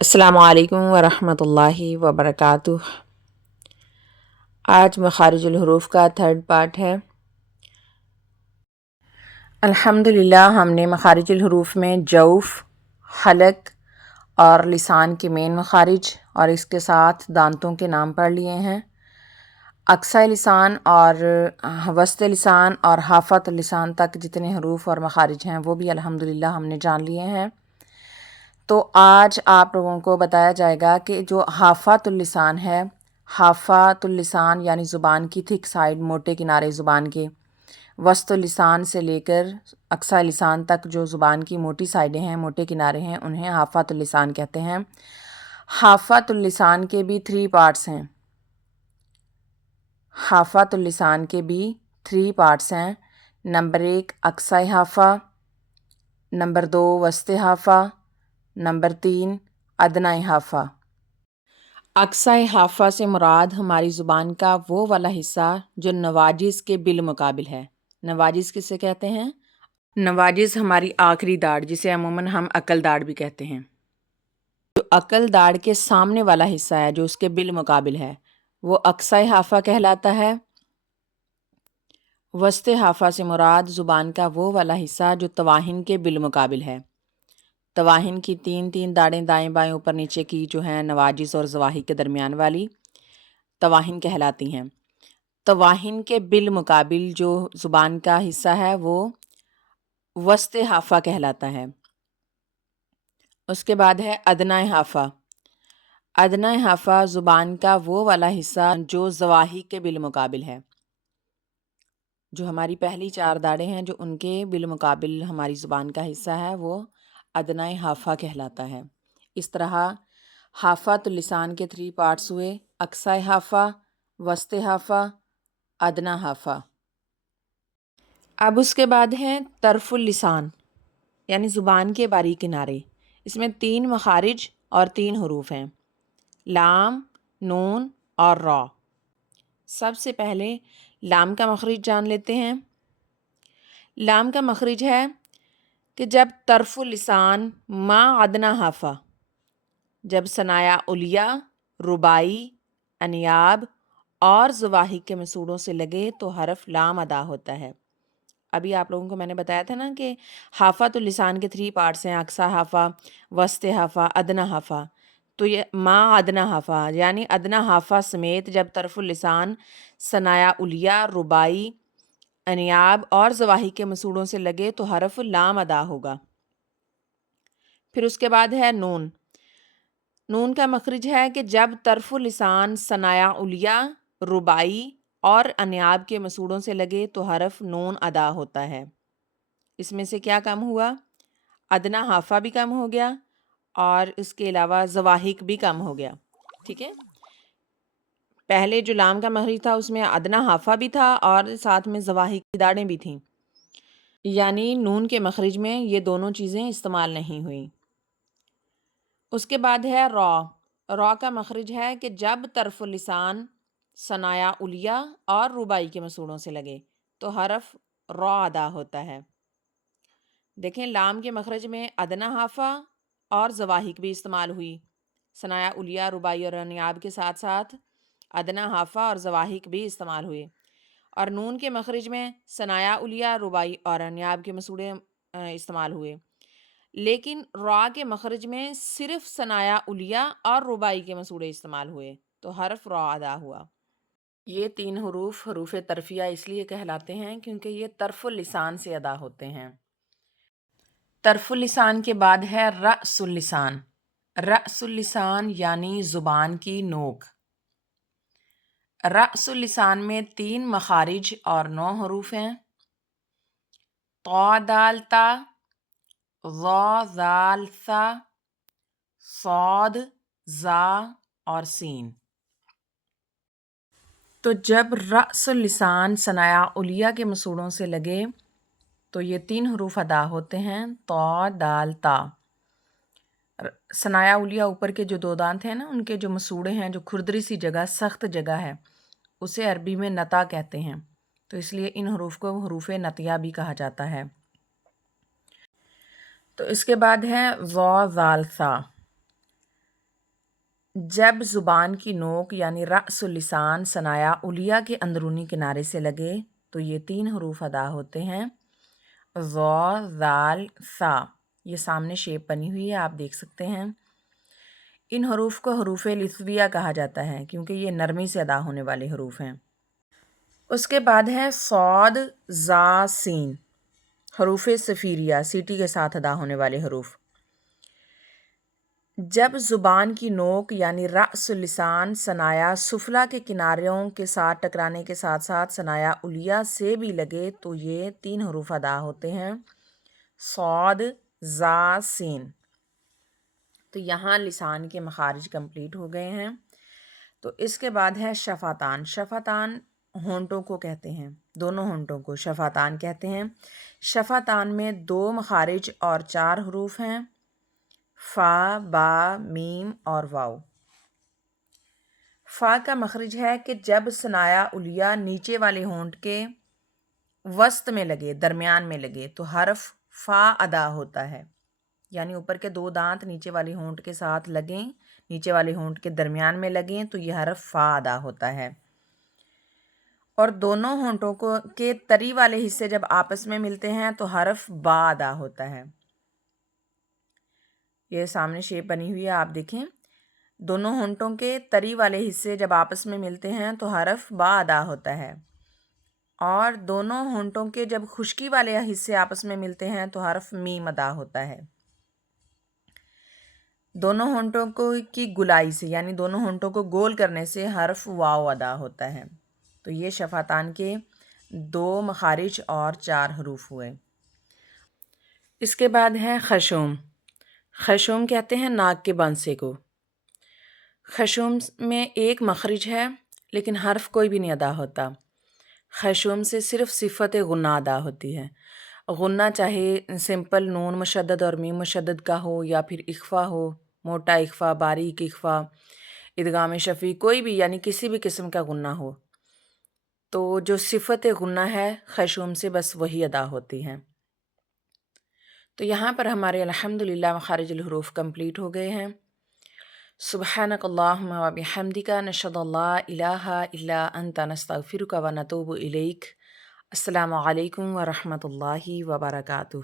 अस्सलामु अलैकुम वरहमतुल्लाहि वबरकातुह। आज मखारिजुल हुरूफ का थर्ड पार्ट है। अल्हम्दुलिल्लाह हमने मखारिजुल हुरूफ में जौफ, हलक और लिसान के मेन मखारिज और इसके साथ दांतों के नाम पढ़ लिए हैं। अक्सा लिसान और वस्त लिसान और हाफत लिसान तक जितने हुरूफ और मखारिज हैं वो भी अल्हम्दुलिल्लाह हमने जान लिए हैं। तो आज आप लोगों को बताया जाएगा कि जो हाफातुल लिसान है, हाफातुल लिसान यानी ज़ुबान की थिक साइड, मोटे किनारे ज़ुबान के, वस्तुल लिसान से लेकर अक्सा लिसान तक जो ज़ुबान की मोटी साइडें हैं, मोटे किनारे हैं, उन्हें हाफातुल लिसान कहते हैं। हाफातुल लिसान के भी 3 पार्ट्स हैं। हाफातुल लिसान के भी 3 पार्ट्स हैं। नंबर 1 अक्सा हाफा, नंबर 2 वस्त हाफा, नंबर 3 अदना हाफा। अक्सा हाफा से मुराद हमारी ज़ुबान का वो वाला हिस्सा जो नवाजिज़ के बिलमुकाबिल है। नवाजिज़ किसे कहते हैं? नवाजिज़ हमारी आखिरी दाढ़, जिसे अमूमन हम अकल दाढ़ भी कहते हैं। जो अकल दाढ़ के सामने वाला हिस्सा है जो उसके बिलमुकाबिल है वो अक्सा हाफा कहलाता है। वस्त हाफा से मुराद ज़ुबान का वो वाला हिस्सा जो तवाहिन के बिलमुकाबिल है। तवाहिन की 3 दाढ़ें दाएं बाएं ऊपर नीचे की जो हैं नवाजिज़ और ज़वाही के दरमियान वाली तवाहिन कहलाती हैं। तवाहिन के बिलमुकाबिल जो ज़ुबान का हिस्सा है वो वस्त हाफा कहलाता है। उसके बाद है अदना हाफा। अदना हाफा ज़ुबान का वो वाला हिस्सा जो ज़वाही के बिलमुकाबिल है। जो हमारी पहली 4 दाढ़ें हैं जो उनके बिलमुकाबिल हमारी ज़ुबान का हिस्सा है वो अदना हाफा कहलाता है। इस तरह हाफातुल लिसान के 3 पार्ट्स हुए, अक्सा हाफा, वस्त हाफा, अदना हाफा। अब उसके बाद है तरफुल लिसान यानी ज़ुबान के बारीक किनारे। इसमें 3 मखारिज और 3 हुरूफ हैं, लाम, नून और रॉ। सबसे पहले लाम का मखरिज जान लेते हैं। लाम का मखरिज है कि जब तरफुल लिसान मा अदना हाफा, जब सनाया उलिया, रुबाई, अनियाब और ज़वाही के मसूड़ों से लगे तो हरफ लाम अदा होता है। अभी आप लोगों को मैंने बताया था ना कि हाफातुल लिसान के 3 पार्ट्स हैं, अक्सा हाफा, वस्त हाफा, अदना हाफा। तो ये मा अदना हाफा यानी अदना हाफा समेत जब तरफुल लिसान सनाया उलिया, रुबाई, अनियाब और ज़वाही के मसूड़ों से लगे तो हरफ लाम अदा होगा। फिर उसके बाद है नून। नून का मखरिज है कि जब तरफुल लिसान सनाया उलिया, रुबाई और अनियाब के मसूड़ों से लगे तो हरफ नून अदा होता है। इसमें से क्या कम हुआ? अदना हाफा भी कम हो गया और इसके अलावा ज़वाहिक भी कम हो गया। ठीक है, पहले जो लाम का मखरिज था उसमें अदना हाफा भी था और साथ में ज़वाहिक की दाढ़ें भी थीं, यानी नून के मखरिज में ये दोनों चीज़ें इस्तेमाल नहीं हुई। उसके बाद है रॉ। रॉ का मखरिज है कि जब तरफुल लिसान सनाया उलिया और रुबाई के मसूड़ों से लगे तो हरफ रॉ अदा होता है। देखें, लाम के मखरज में अदना हाफा और ज़वाहिक भी इस्तेमाल हुई। सनाया उलिया, रुबाई और अनियाब के साथ साथ अदना हाफा और ज़वाहिक भी इस्तेमाल हुए। और नून के मखरज में सनाया उलिया, रुबाई और अनियाब के मसूड़े इस्तेमाल हुए। लेकिन रॉ के मखरज में सिर्फ सनाया उलिया और रुबाई के मसूड़े इस्तेमाल हुए तो हरफ रॉ अदा हुआ। ये 3 हरूफ हरूफ तरफिया इसलिए कहलाते हैं क्योंकि ये तरफुल लिसान से अदा होते हैं। तरफुल लिसान के बाद है रअसुल लिसान। रअसुल लिसान यानी ज़ुबान की नोक। रअसुल लिसान में 3 मखारिज और 9 हरूफ हैं, तौ दाल ता, ज़ौ ज़ाल सा, सौद ज़ा और सीन। तो जब रअसुल लिसान सनाया उलिया के मसूड़ों से लगे तो ये 3 हरूफ अदा होते हैं, तौ दाल ता। सनाया उलिया ऊपर के जो 2 दांत हैं ना, उनके जो मसूड़े हैं, जो खुरदरी सी जगह, सख्त जगह है, उसे अरबी में नता कहते हैं। तो इसलिए इन हरूफ को हरूफ नतिया भी कहा जाता है। तो इसके बाद है ज़ौ ज़ाल सा। جب زبان کی نوک یعنی رأس اللسان ثنایا علیہ کے اندرونی کنارے سے لگے تو یہ 3 حروف ادا ہوتے ہیں، ظ، ذال، ثا۔ یہ سامنے شیپ بنی ہوئی ہے، آپ دیکھ سکتے ہیں۔ ان حروف کو حروف لثویہ کہا جاتا ہے کیونکہ یہ نرمی سے ادا ہونے والے حروف ہیں۔ اس کے بعد ہے صاد، ظا، سین، حروف صفیریہ، سیٹی کے ساتھ ادا ہونے والے حروف۔ جب زبان کی نوک یعنی رأس اللسان ثنایا سفلی کے کناروں کے ساتھ ٹکرانے کے ساتھ ساتھ ثنایا علیہ سے بھی لگے تو یہ 3 حروف ادا ہوتے ہیں، صاد، ظا، سین۔ تو یہاں لسان کے مخارج کمپلیٹ ہو گئے ہیں۔ تو اس کے بعد ہے شفتان۔ شفتان ہونٹوں کو کہتے ہیں، دونوں ہونٹوں کو شفتان کہتے ہیں۔ شفتان میں 2 مخارج اور 4 حروف ہیں، فا، با، میم اور واو۔ فا کا مخرج ہے کہ جب ثنایا علیہ نیچے والے ہونٹ کے وسط میں لگے، درمیان میں لگے تو حرف فا ادا ہوتا ہے، یعنی اوپر کے 2 دانت نیچے والے ہونٹ کے ساتھ لگیں، نیچے والے ہونٹ کے درمیان میں لگیں تو یہ حرف فا ادا ہوتا ہے۔ اور دونوں ہونٹوں کے تری والے حصے جب آپس میں ملتے ہیں تو حرف با ادا ہوتا ہے۔ یہ سامنے شیپ بنی ہوئی ہے، آپ دیکھیں۔ دونوں ہونٹوں کے تری والے حصے جب آپس میں ملتے ہیں تو حرف با ادا ہوتا ہے، اور دونوں ہونٹوں کے جب خشکی والے حصے آپس میں ملتے ہیں تو حرف میم ادا ہوتا ہے۔ دونوں ہونٹوں کی گلائی سے یعنی دونوں ہونٹوں کو گول کرنے سے حرف واو ادا ہوتا ہے۔ تو یہ شفتان کے 2 مخارج اور 4 حروف ہوئے۔ اس کے بعد ہے خشوم۔ خشوم کہتے ہیں ناک کے بانسے کو۔ خشوم میں 1 مخرج ہے لیکن حرف کوئی بھی نہیں ادا ہوتا۔ خشوم سے صرف صفت غنہ ادا ہوتی ہے۔ غنہ چاہے سمپل نون مشدد اور میم مشدد کا ہو یا پھر اخفا ہو، موٹا اخفا، باریک اخفا، ادغام شفیع، کوئی بھی یعنی کسی بھی قسم کا غنہ ہو، تو جو صفت غنہ ہے خشوم سے بس وہی ادا ہوتی ہیں۔ تو یہاں پر ہمارے الحمدللہ مخارج الحروف کمپلیٹ ہو گئے ہیں۔ سبحانک اللہم و بحمدک نشہد ان لا الہ الا انت نستغفرک و نتوب الیک۔ السلام علیکم ورحمۃ اللہ وبرکاتہ۔